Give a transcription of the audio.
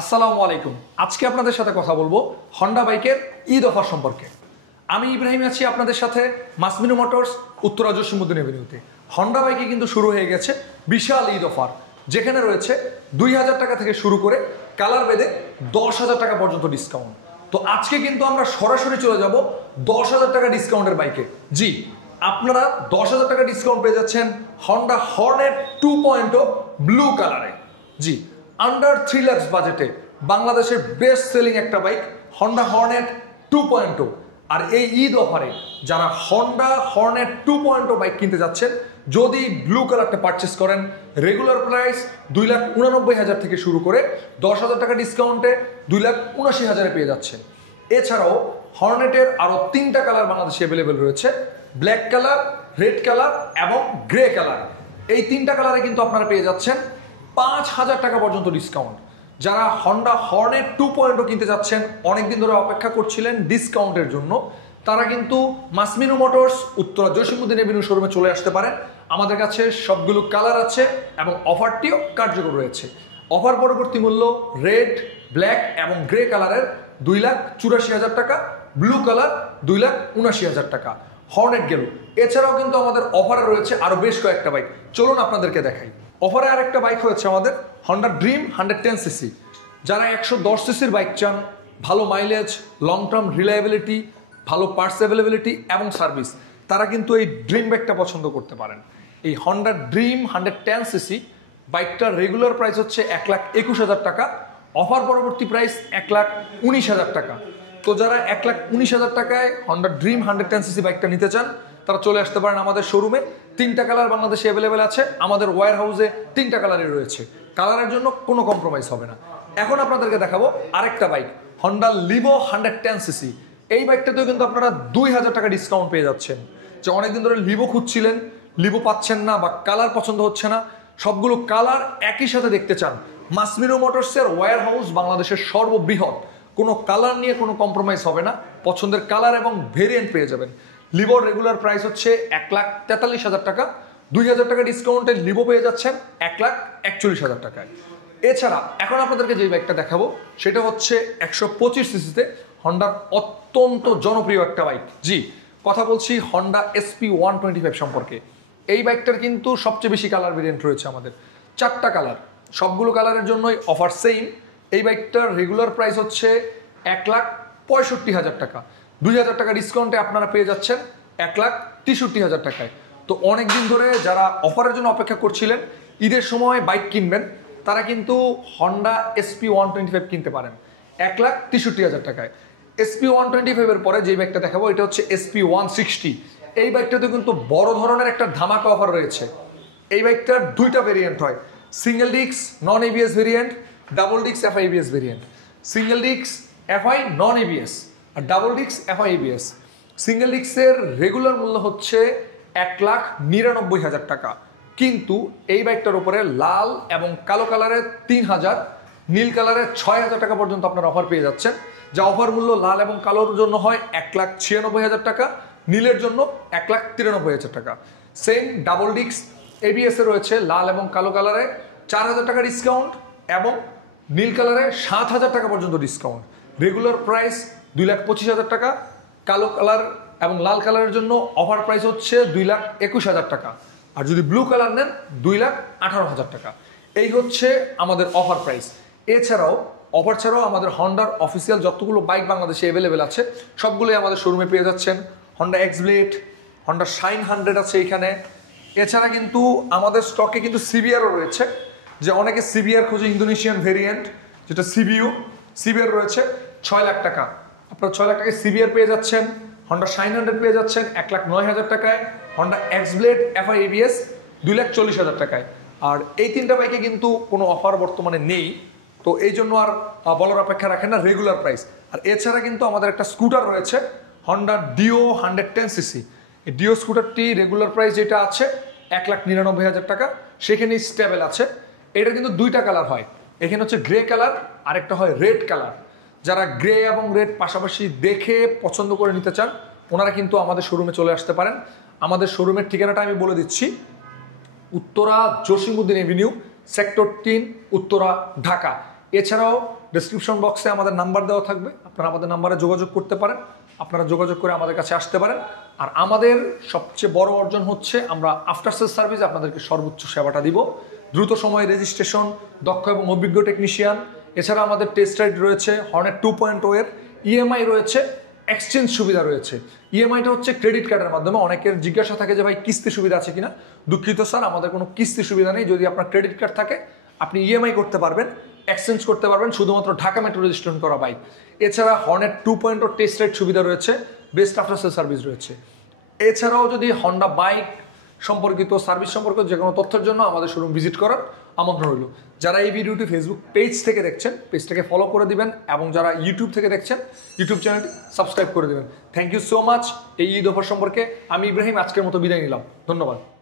আসসালামু আলাইকুম। আজকে আপনাদের সাথে কথা বলবো হন্ডা বাইকের ঈদ অফার সম্পর্কে। আমি ইব্রাহিম আছি আপনাদের সাথে মাসমিনু মোটরস, উত্তরা জসিমউদ্দিন এভিনিউতে। হন্ডা বাইকে কিন্তু শুরু হয়ে গেছে বিশাল ঈদ অফার, যেখানে রয়েছে 2000 টাকা থেকে শুরু করে কালার বেদে 10,000 টাকা পর্যন্ত ডিসকাউন্ট। তো আজকে কিন্তু আমরা সরাসরি চলে যাব 10,000 টাকা ডিসকাউন্টের বাইকে। জি, আপনারা 10,000 টাকা ডিসকাউন্ট পেয়ে যাচ্ছেন হন্ডা হর্নেট 2.0 ব্লু কালারে। জি, আন্ডার 3 লাখ বাজেটে বাংলাদেশের বেস্ট সেলিং একটা বাইক হন্ডা হর্নেট 2.0। আর এই ঈদ অফারে যারা হন্ডা হর্নেট 2.0 বাইক কিনতে যাচ্ছেন, যদি ব্লু কালারটা পারচেস করেন, রেগুলার প্রাইস 2,89,000 থেকে শুরু করে 10,000 টাকা ডিসকাউন্টে 2,79,000 পেয়ে যাচ্ছেন। এছাড়াও হর্নেটের আরও 3টা কালার বাংলাদেশে অ্যাভেলেবেল রয়েছে, ব্ল্যাক কালার, রেড কালার এবং গ্রে কালার। এই 3টা কালারে কিন্তু আপনারা পেয়ে যাচ্ছেন 5,000 টাকা পর্যন্ত ডিসকাউন্ট। যারা হন্ডা হর্নেট 2.0 কিনতে যাচ্ছেন, অনেকদিন ধরে অপেক্ষা করছিলেন ডিসকাউন্টের জন্য, তারা কিন্তু মাসমিনু মোটরস, উত্তরা জসিমউদ্দিন এভিনিউ শোরুমে চলে আসতে পারেন। আমাদের কাছে সবগুলো কালার আছে এবং অফারটিও কার্যকর রয়েছে। অফার পরবর্তী মূল্য রেড, ব্ল্যাক এবং গ্রে কালারের 2,84,000 টাকা, ব্লু কালার 2,79,000 টাকা। হর্নেট গেল। এছাড়াও কিন্তু আমাদের অফারে রয়েছে আরো বেশ কয়েকটা বাইক, চলুন আপনাদেরকে দেখাই। অফারে আরেকটা বাইক হয়েছে আমাদের হন্ডা ড্রিম 110cc। যারা 110 সিসির বাইক চান, ভালো মাইলেজ, লং টার্ম রিলায়েবিলিটি, ভালো পার্টস অ্যাভেলেবিলিটি এবং সার্ভিস, তারা কিন্তু এই ড্রিম বাইকটা পছন্দ করতে পারেন। এই হন্ডা ড্রিম 110cc বাইকটার রেগুলার প্রাইস হচ্ছে 1,21,000 টাকা, অফার পরবর্তী প্রাইস 1,19,000 টাকা। তো যারা 1,19,000 টাকায় হন্ডা ড্রিম 110cc বাইকটা নিতে চান, তারা চলে আসতে পারেন আমাদের শোরুমে। 3টা কালার বাংলাদেশে অ্যাভেলেবেল আছে, আমাদের ওয়্যার হাউসে 3টা কালারই রয়েছে, কালারের জন্য কোনো কম্প্রোমাইজ হবে না। এখন আপনাদেরকে দেখাবো আরেকটা বাইক হন্ডা লিভো 110cc। এই বাইকটাতেও কিন্তু আপনারা 2,000 টাকা ডিসকাউন্ট পেয়ে যাচ্ছেন। যে অনেকদিন ধরে লিভো খুঁজছিলেন, লিভো পাচ্ছেন না বা কালার পছন্দ হচ্ছে না, সবগুলো কালার একই সাথে দেখতে চান, মাসমিনু মোটরসের ওয়্যার হাউস বাংলাদেশের সর্ববৃহৎ, কোনো কালার নিয়ে কোনো কম্প্রোমাইজ হবে না, পছন্দের কালার এবং ভেরিয়েন্ট পেয়ে যাবেন। লিভোর রেগুলার প্রাইস হচ্ছে 1,43,000 টাকা, 2,000 টাকা ডিসকাউন্টে লিভো পেয়ে যাচ্ছেন 1,41,000 টাকায়। এছাড়া এখন আপনাদেরকে যে বাইকটা দেখাবো সেটা হচ্ছে 125 সিসিতে হন্ডার অত্যন্ত জনপ্রিয় একটা বাইক। জি, কথা বলছি হন্ডা SP 125 সম্পর্কে। এই বাইকটার কিন্তু সবচেয়ে বেশি কালার ভেরিয়েন্ট রয়েছে আমাদের, 4টা কালার, সবগুলো কালারের জন্যই অফার সেম। এই বাইকটার রেগুলার প্রাইস হচ্ছে 1,65,000 টাকা, 2,000 টাকা ডিসকাউন্টে আপনারা পেয়ে যাচ্ছেন 1,63,000 টাকায়। তো অনেকদিন ধরে যারা অফারের জন্য অপেক্ষা করছিলেন, ঈদের সময় বাইক কিনবেন, তারা কিন্তু হন্ডা SP 125 কিনতে পারেন 1,63,000 টাকায়। SP 125 এর পরে যে বাইকটা দেখাবো এটা হচ্ছে SP 160। এই বাইকটাতে কিন্তু বড় ধরনের একটা ধামাকা অফার রয়েছে। এই বাইকটার 2টা ভেরিয়েন্ট হয়, single disc non ABS variant, double disc FI ABS variant. Single disc FI non ABS আর double disc FI ABS। Single ডিস্কের রেগুলার মূল্য হচ্ছে 1,99,000 টাকা, কিন্তু এই বাইকটার উপরে লাল এবং কালো কালারের 3,000, নীল কালারের 6,000 টাকা পর্যন্ত আপনারা অফার পেয়ে যাচ্ছেন। যা অফার মূল্য লাল এবং কালোর জন্য হয় 1,96,000 টাকা, নীলের জন্য 1,93,000 টাকা। সেম ডাবল ডিস্ক ABS এ রয়েছে লাল এবং কালো কালারে 4,000 টাকা ডিসকাউন্ট এবং নীল কালারে 7,000 টাকা পর্যন্ত ডিসকাউন্ট। রেগুলার প্রাইস 2,25,000 টাকা, কালো কালার এবং লাল কালারের জন্য অফার প্রাইস হচ্ছে 2,21,000 টাকা, আর যদি ব্লু কালার নেন 2,18,000 টাকা। এই হচ্ছে আমাদের অফার প্রাইস। এছাড়াও অফার ছাড়াও আমাদের হন্ডার অফিসিয়াল যতগুলো বাইক বাংলাদেশে অ্যাভেলেবেল আছে সবগুলোই আমাদের শোরুমে পেয়ে যাচ্ছেন। হন্ডা এক্সব্লেড, হন্ডা শাইন 100 আছে এখানে। এছাড়া কিন্তু আমাদের স্টকে কিন্তু সিবিআরও রয়েছে, যে অনেকে সিবিআর খোঁজে, ইন্দোনেশিয়ান ভেরিয়েন্ট যেটা সিবিআর রয়েছে 6 লাখ টাকা। আপনারা 6 লাখ টাকায় সিবিআর পেয়ে যাচ্ছেন। হন্ডা শাইন 100 পেয়ে যাচ্ছেন 1,09,000 টাকায়। হন্ডা এক্সব্লেড FI ABS 2,40,000 টাকায়। আর এই 3টা বাইকে কিন্তু কোনো অফার বর্তমানে নেই, তো এই জন্য আর বলার অপেক্ষা রাখেন না, রেগুলার প্রাইস। আর এছাড়া কিন্তু আমাদের একটা স্কুটার রয়েছে হন্ডা ডিও 110cc। এই ডিও স্কুটারটি রেগুলার প্রাইস যেটা আছে 1,99,000 টাকা, সেখানে স্টেবল আছে। এটা কিন্তু 2টা কালার হয়, এখানে হচ্ছে গ্রে কালার, আরেকটা হয় রেড কালার। যারা গ্রে এবং রেড পাশাপাশি দেখে পছন্দ করে নিতে চান, ওনারা কিন্তু আমাদের শোরুমে চলে আসতে পারেন। আমাদের শোরুমের ঠিকানাটা আমি বলে দিচ্ছি, উত্তরা জসিমউদ্দিন এভিনিউ, সেক্টর 3, উত্তরা, ঢাকা। এছাড়াও ডেসক্রিপশন বক্সে আমাদের নাম্বার দেওয়া থাকবে, আপনারা আমাদের নাম্বারে যোগাযোগ করতে পারেন, আপনারা যোগাযোগ করে আমাদের কাছে আসতে পারেন। আর আমাদের সবচেয়ে বড় অর্জন হচ্ছে আমরা আফটার সেল সার্ভিস আপনাদেরকে সর্বোচ্চ সেবাটা দিব, দ্রুত সময়ে রেজিস্ট্রেশন, দক্ষ এবং অভিজ্ঞ টেকনিশিয়ান। এছাড়া আমাদের টেস্ট রাইড রয়েছে হর্নেট 2.0 এর, ইএমআই রয়েছে, এক্সচেঞ্জ সুবিধা রয়েছে। ইএমআইটা হচ্ছে ক্রেডিট কার্ডের মাধ্যমে। অনেকের জিজ্ঞাসা থাকে যে ভাই কিস্তি সুবিধা আছে কিনা। দুঃখিত স্যার, আমাদের কোনো কিস্তি সুবিধা নেই। যদি আপনার ক্রেডিট কার্ড থাকে আপনি ইএমআই করতে পারবেন, এক্সচেঞ্জ করতে পারবেন, শুধুমাত্র ঢাকা মেট্রো রেজিস্ট্রেশন করা বাইক। এছাড়া হর্নেট 2.0 টেস্ট রাইড সুবিধা রয়েছে, বেস্ট আফটার সেল সার্ভিস রয়েছে। এছাড়াও যদি হন্ডা বাইক সম্পর্কিত, সার্ভিস সম্পর্কিত যে কোনো তথ্যের জন্য আমাদের শোরুম ভিজিট করার আমন্ত্রণ রইল। যারা এই ভিডিওটি ফেসবুক পেজ থেকে দেখছেন, পেজটাকে ফলো করে দিবেন, এবং যারা ইউটিউব থেকে দেখছেন ইউটিউব চ্যানেলটি সাবস্ক্রাইব করে দেবেন। Thank you so much. এই ঈদ অফার সম্পর্কে আমি ইব্রাহিম আজকের মতো বিদায় নিলাম। ধন্যবাদ।